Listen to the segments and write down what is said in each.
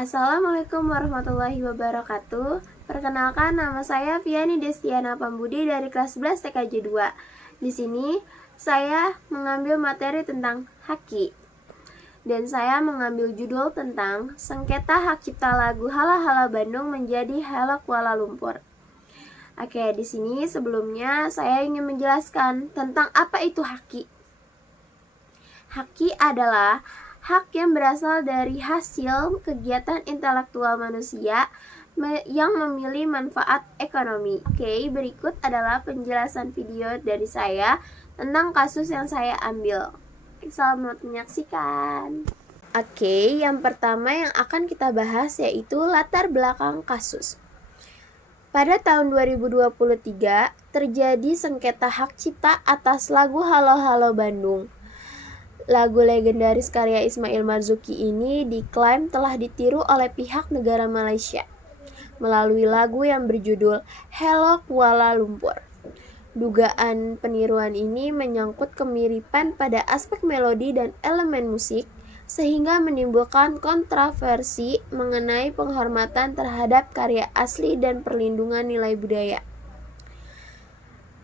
Assalamualaikum warahmatullahi wabarakatuh. Perkenalkan, nama saya Viani Destiana Pambudi dari kelas 11 TKJ 2. Di sini saya mengambil materi tentang haki. Dan saya mengambil judul tentang sengketa hak cipta lagu Hala Hala Bandung menjadi Hala Kuala Lumpur. Oke, di sini sebelumnya saya ingin menjelaskan tentang apa itu haki. Haki adalah hak yang berasal dari hasil kegiatan intelektual manusia yang memilih manfaat ekonomi. Oke, berikut adalah penjelasan video dari saya tentang kasus yang saya ambil. Selamat menyaksikan. Oke, yang pertama yang akan kita bahas yaitu latar belakang kasus. Pada tahun 2023 terjadi sengketa hak cipta atas lagu Halo Halo Bandung. Lagu legendaris karya Ismail Marzuki ini diklaim telah ditiru oleh pihak negara Malaysia melalui lagu yang berjudul Hello Kuala Lumpur. Dugaan peniruan ini menyangkut kemiripan pada aspek melodi dan elemen musik, sehingga menimbulkan kontroversi mengenai penghormatan terhadap karya asli dan perlindungan nilai budaya.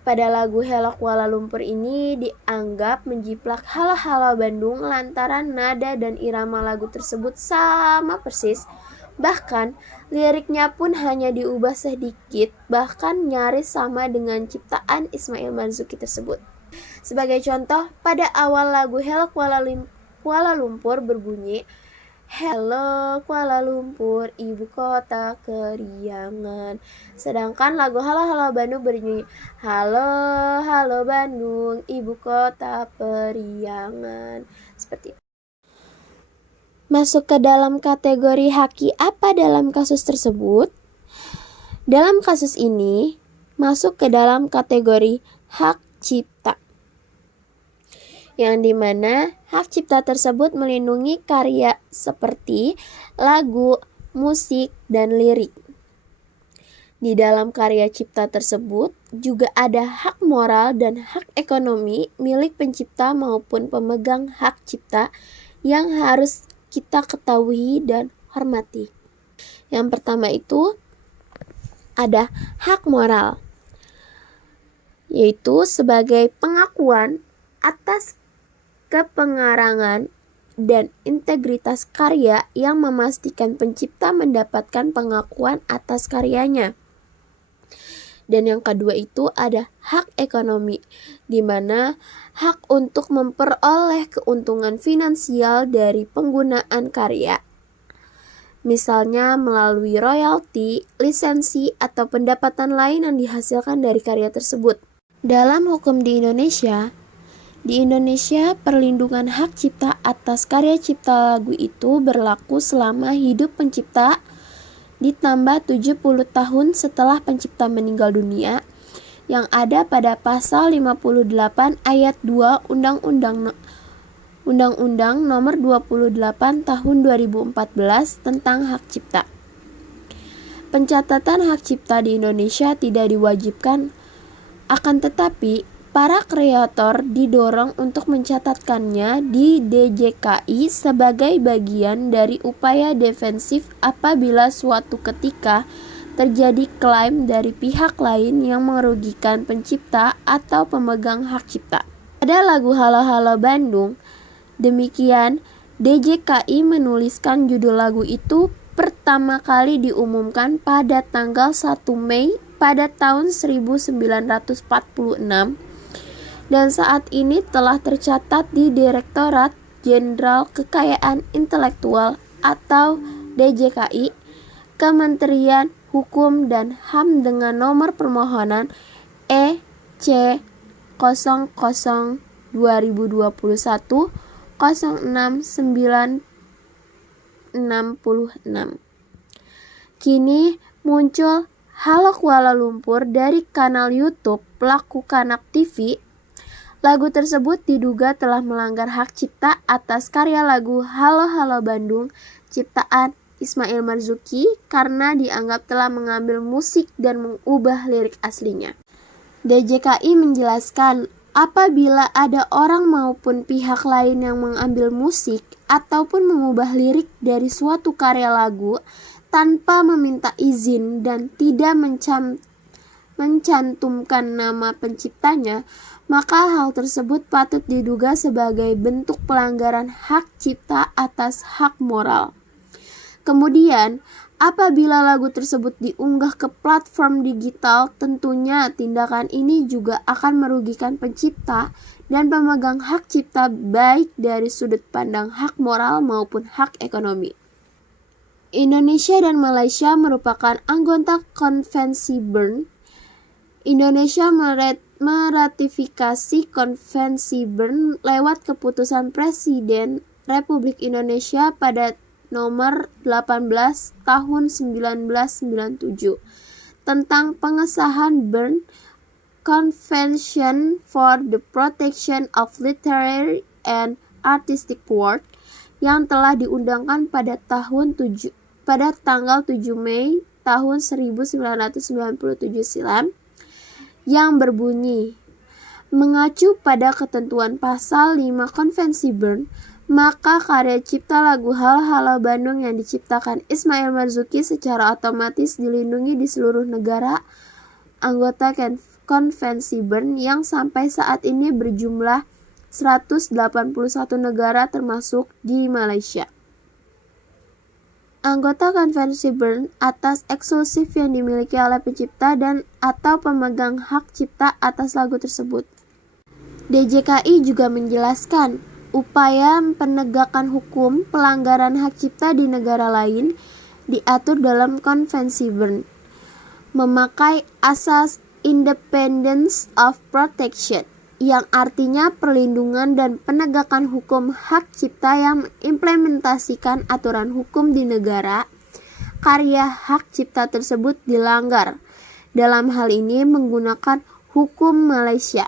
Pada lagu Hello Kuala Lumpur ini dianggap menjiplak Halo Halo Bandung lantaran nada dan irama lagu tersebut sama persis. Bahkan liriknya pun hanya diubah sedikit, bahkan nyaris sama dengan ciptaan Ismail Marzuki tersebut. Sebagai contoh, pada awal lagu Hello Kuala Lumpur berbunyi, Hello Kuala Lumpur, ibu kota keriangan. Sedangkan lagu Halo Halo Bandung berbunyi, Halo Halo Bandung, ibu kota periangan. Seperti itu. Masuk ke dalam kategori haki apa dalam kasus tersebut? Dalam kasus ini, masuk ke dalam kategori hak cipta, yang dimana hak cipta tersebut melindungi karya seperti lagu, musik, dan lirik. Di dalam karya cipta tersebut juga ada hak moral dan hak ekonomi milik pencipta maupun pemegang hak cipta yang harus kita ketahui dan hormati. Yang pertama itu ada hak moral, yaitu sebagai pengakuan atas kepengarangan dan integritas karya yang memastikan pencipta mendapatkan pengakuan atas karyanya. Dan yang kedua itu ada hak ekonomi, di mana hak untuk memperoleh keuntungan finansial dari penggunaan karya, misalnya melalui royalti, lisensi, atau pendapatan lain yang dihasilkan dari karya tersebut. Dalam hukum di Indonesia perlindungan hak cipta atas karya cipta lagu itu berlaku selama hidup pencipta ditambah 70 tahun setelah pencipta meninggal dunia, yang ada pada pasal 58 ayat 2 Undang-Undang Nomor 28 Tahun 2014 tentang hak cipta. Pencatatan hak cipta di Indonesia tidak diwajibkan, akan tetapi para kreator didorong untuk mencatatkannya di DJKI sebagai bagian dari upaya defensif apabila suatu ketika terjadi klaim dari pihak lain yang merugikan pencipta atau pemegang hak cipta. Pada lagu Halo Halo Bandung, demikian DJKI menuliskan judul lagu itu pertama kali diumumkan pada tanggal 1 Mei pada tahun 1946, dan saat ini telah tercatat di Direktorat Jenderal Kekayaan Intelektual atau DJKI, Kementerian Hukum dan HAM dengan nomor permohonan EC 00 2021 06966. Kini muncul Halo Kuala Lumpur dari kanal YouTube Pelaku Kanak TV. Lagu tersebut diduga telah melanggar hak cipta atas karya lagu Halo Halo Bandung ciptaan Ismail Marzuki karena dianggap telah mengambil musik dan mengubah lirik aslinya. DJKI menjelaskan Apabila ada orang maupun pihak lain yang mengambil musik ataupun mengubah lirik dari suatu karya lagu tanpa meminta izin dan tidak mencantumkan nama penciptanya, maka hal tersebut patut diduga sebagai bentuk pelanggaran hak cipta atas hak moral. Kemudian, apabila lagu tersebut diunggah ke platform digital, tentunya tindakan ini juga akan merugikan pencipta dan pemegang hak cipta baik dari sudut pandang hak moral maupun hak ekonomi. Indonesia dan Malaysia merupakan anggota Konvensi Bern. Indonesia meratifikasi Konvensi Bern lewat keputusan Presiden Republik Indonesia pada nomor 18 tahun 1997 tentang pengesahan Bern Convention for the Protection of Literary and Artistic Work yang telah diundangkan pada tanggal 7 Mei tahun 1997 silam, yang berbunyi, mengacu pada ketentuan pasal 5 Konvensi Bern, maka karya cipta lagu Halo-Halo Bandung yang diciptakan Ismail Marzuki secara otomatis dilindungi di seluruh negara anggota Konvensi Bern yang sampai saat ini berjumlah 181 negara termasuk di Malaysia. Anggota Konvensi Bern atas eksklusif yang dimiliki oleh pencipta dan atau pemegang hak cipta atas lagu tersebut. DJKI juga menjelaskan upaya penegakan hukum pelanggaran hak cipta di negara lain diatur dalam Konvensi Bern, memakai asas independence of protection, yang artinya perlindungan dan penegakan hukum hak cipta yang mengimplementasikan aturan hukum di negara karya hak cipta tersebut dilanggar. Dalam hal ini menggunakan hukum Malaysia,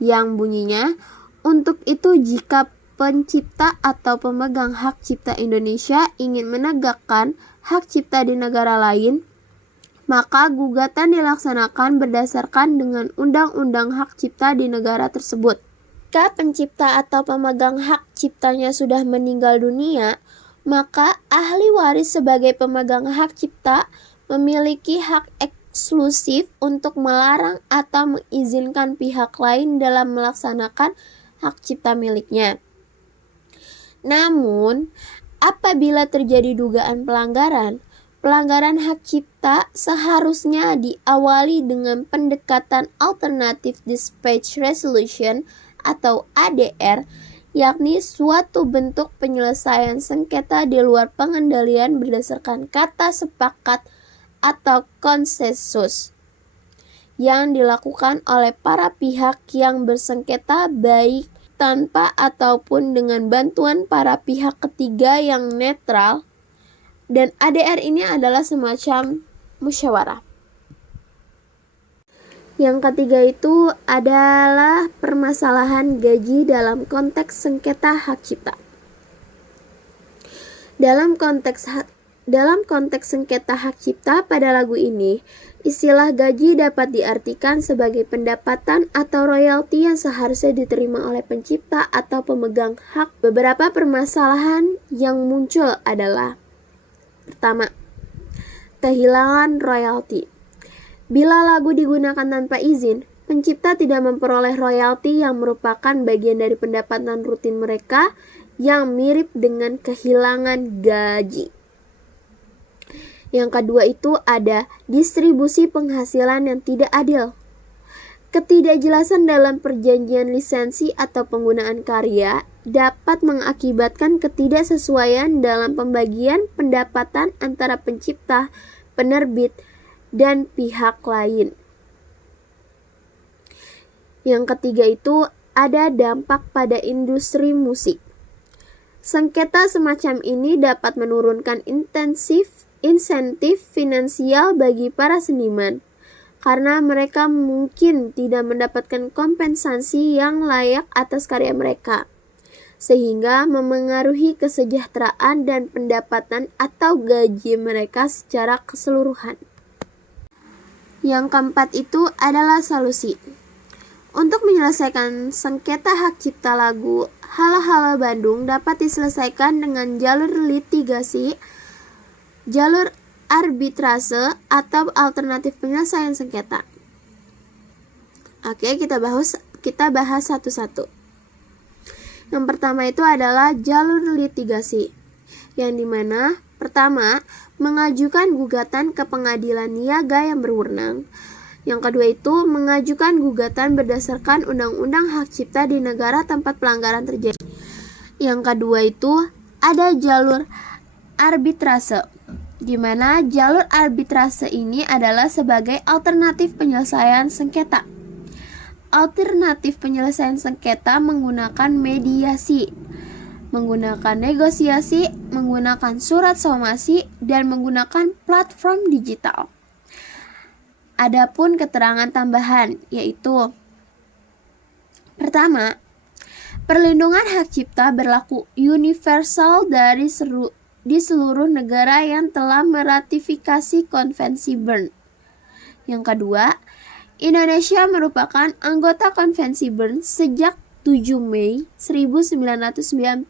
yang bunyinya, untuk itu jika pencipta atau pemegang hak cipta Indonesia ingin menegakkan hak cipta di negara lain, maka gugatan dilaksanakan berdasarkan dengan undang-undang hak cipta di negara tersebut. Jika pencipta atau pemegang hak ciptanya sudah meninggal dunia, maka ahli waris sebagai pemegang hak cipta memiliki hak eksklusif untuk melarang atau mengizinkan pihak lain dalam melaksanakan hak cipta miliknya. Namun, apabila terjadi dugaan pelanggaran hak cipta seharusnya diawali dengan pendekatan Alternative Dispute Resolution atau ADR, yakni suatu bentuk penyelesaian sengketa di luar pengendalian berdasarkan kata sepakat atau konsensus yang dilakukan oleh para pihak yang bersengketa baik tanpa ataupun dengan bantuan para pihak ketiga yang netral. Dan ADR ini adalah semacam musyawarah. Yang ketiga itu adalah permasalahan gaji dalam konteks sengketa hak cipta. Dalam konteks sengketa hak cipta pada lagu ini, istilah gaji dapat diartikan sebagai pendapatan atau royalti yang seharusnya diterima oleh pencipta atau pemegang hak. Beberapa permasalahan yang muncul adalah: pertama, kehilangan royalti. Bila lagu digunakan tanpa izin, pencipta tidak memperoleh royalti yang merupakan bagian dari pendapatan rutin mereka yang mirip dengan kehilangan gaji. Yang kedua itu ada distribusi penghasilan yang tidak adil. Ketidakjelasan dalam perjanjian lisensi atau penggunaan karya dapat mengakibatkan ketidaksesuaian dalam pembagian pendapatan antara pencipta, penerbit, dan pihak lain. Yang ketiga itu ada dampak pada industri musik. Sengketa semacam ini dapat menurunkan insentif finansial bagi para seniman, karena mereka mungkin tidak mendapatkan kompensasi yang layak atas karya mereka, sehingga memengaruhi kesejahteraan dan pendapatan atau gaji mereka secara keseluruhan. Yang keempat itu adalah solusi. Untuk menyelesaikan sengketa hak cipta lagu Halo Halo Bandung dapat diselesaikan dengan jalur litigasi, jalur arbitrase, atau alternatif penyelesaian sengketa. Oke, kita bahas satu-satu. Yang pertama itu adalah jalur litigasi, yang dimana pertama, mengajukan gugatan ke pengadilan niaga yang berwenang. Yang kedua itu mengajukan gugatan berdasarkan Undang-Undang Hak Cipta di negara tempat pelanggaran terjadi. Yang kedua itu ada jalur arbitrase, di mana jalur arbitrase ini adalah sebagai alternatif penyelesaian sengketa. Alternatif penyelesaian sengketa menggunakan mediasi, menggunakan negosiasi, menggunakan surat somasi, dan menggunakan platform digital. Adapun keterangan tambahan yaitu: pertama, perlindungan hak cipta berlaku universal di seluruh negara yang telah meratifikasi Konvensi Bern. Yang kedua, Indonesia merupakan anggota Konvensi Bern sejak 7 Mei 1997.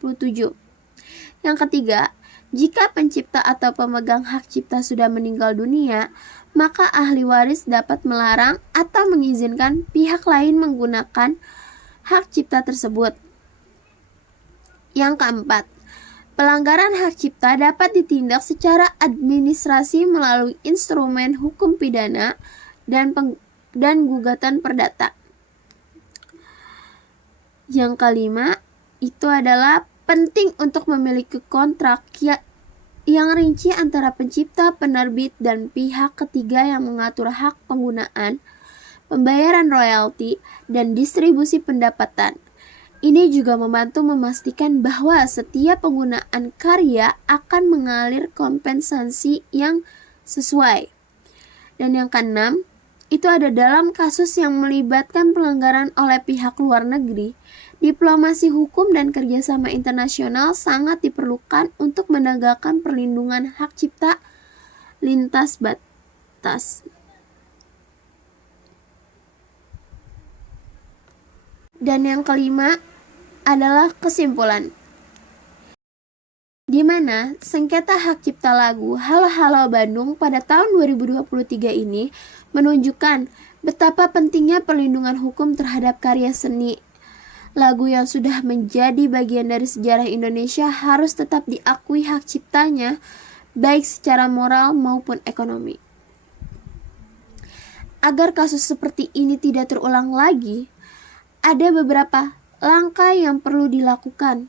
Yang ketiga, jika pencipta atau pemegang hak cipta sudah meninggal dunia, maka ahli waris dapat melarang atau mengizinkan pihak lain menggunakan hak cipta tersebut. Yang keempat, pelanggaran hak cipta dapat ditindak secara administrasi melalui instrumen hukum pidana dan gugatan perdata. Yang kelima, itu adalah penting untuk memiliki kontrak yang rinci antara pencipta, penerbit, dan pihak ketiga yang mengatur hak penggunaan, pembayaran royalti, dan distribusi pendapatan. Ini juga membantu memastikan bahwa setiap penggunaan karya akan mengalir kompensasi yang sesuai. Dan yang keenam, itu ada dalam kasus yang melibatkan pelanggaran oleh pihak luar negeri, diplomasi hukum dan kerjasama internasional sangat diperlukan untuk menegakkan perlindungan hak cipta lintas batas. Dan yang kelima adalah kesimpulan, di mana sengketa hak cipta lagu Halo Halo Bandung pada tahun 2023 ini menunjukkan betapa pentingnya perlindungan hukum terhadap karya seni. Lagu yang sudah menjadi bagian dari sejarah Indonesia harus tetap diakui hak ciptanya, baik secara moral maupun ekonomi. Agar kasus seperti ini tidak terulang lagi, ada beberapa langkah yang perlu dilakukan,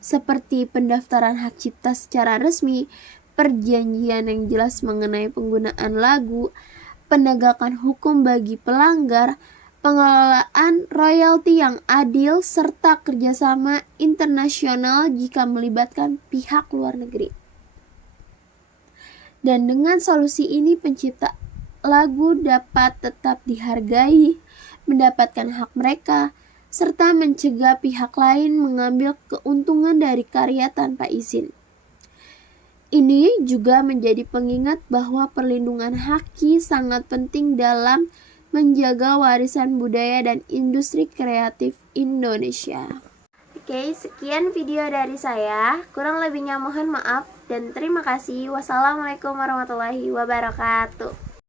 seperti pendaftaran hak cipta secara resmi, perjanjian yang jelas mengenai penggunaan lagu, penegakan hukum bagi pelanggar, pengelolaan royalti yang adil, serta kerjasama internasional jika melibatkan pihak luar negeri. Dan dengan solusi ini, pencipta lagu dapat tetap dihargai, mendapatkan hak mereka, serta mencegah pihak lain mengambil keuntungan dari karya tanpa izin. Ini juga menjadi pengingat bahwa perlindungan haki sangat penting dalam menjaga warisan budaya dan industri kreatif Indonesia. Oke, sekian video dari saya. Kurang lebihnya mohon maaf dan terima kasih. Wassalamualaikum warahmatullahi wabarakatuh.